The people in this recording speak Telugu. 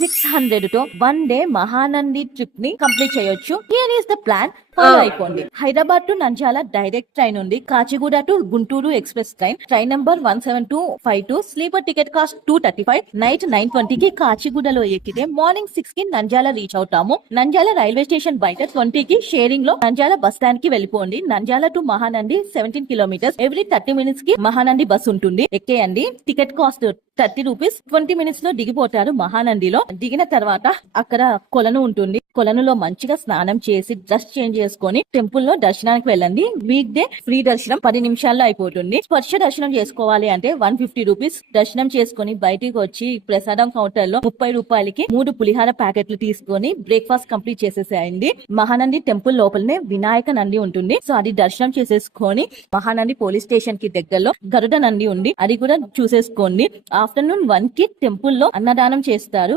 సిక్స్ హండ్రెడ్తో వన్ డే మహానంది ట్రిప్ని కంప్లీట్ చేయొచ్చు. Here is the plan follow అయిపోండి. Hyderabad to Nandyal direct train ఉంది. Kacheguda to Guntur express train. Train number one seven two five two. Sleeper ticket cost two thirty five. Night nine twenty కి కాచిగూడలో ఎక్కితే మార్నింగ్ సిక్స్కి నంద్యాల రీచ్ అవుతాము. నంద్యాల రైల్వే స్టేషన్ బయట ట్వంటీ కి షేరింగ్లో నంద్యాల బస్ స్టాండ్కి వెళ్ళిపోండి. Nandyal to Mahanandi seventeen kilometres. Every thirty మినిట్స్కి మహానంది బస్ ఉంటుంది. ఎక్కేయండి. Ticket cost thirty rupees. Twenty మినిట్స్లో దిగిపోతారు మహానందిలో. దిగిన తర్వాత అక్కడ కొలను ఉంటుంది. కొలనులో మంచిగా స్నానం చేసి డ్రెస్ చేంజ్ చేసి చేసుకొని టెంపుల్లో దర్శనానికి వెళ్ళండి. వీక్ డే ఫ్రీ దర్శనం పది నిమిషాల్లో అయిపోతుంది. స్పర్శ దర్శనం చేసుకోవాలి అంటే వన్ ఫిఫ్టీ రూపీస్ దర్శనం చేసుకొని బయటికి వచ్చి ప్రసాదం కౌంటర్లో ముప్పై రూపాయలకి మూడు పులిహార ప్యాకెట్లు తీసుకొని బ్రేక్ఫాస్ట్ కంప్లీట్ చేసేసేయండి. మహానంది టెంపుల్ లోపలనే వినాయక నంది ఉంటుంది. సో అది దర్శనం చేసేసుకొని మహానంది పోలీస్ స్టేషన్కి దగ్గరలో గరుడ నంది ఉంది. అది కూడా చూసేసుకోండి. ఆఫ్టర్నూన్ వన్కి టెంపుల్లో అన్నదానం చేస్తారు.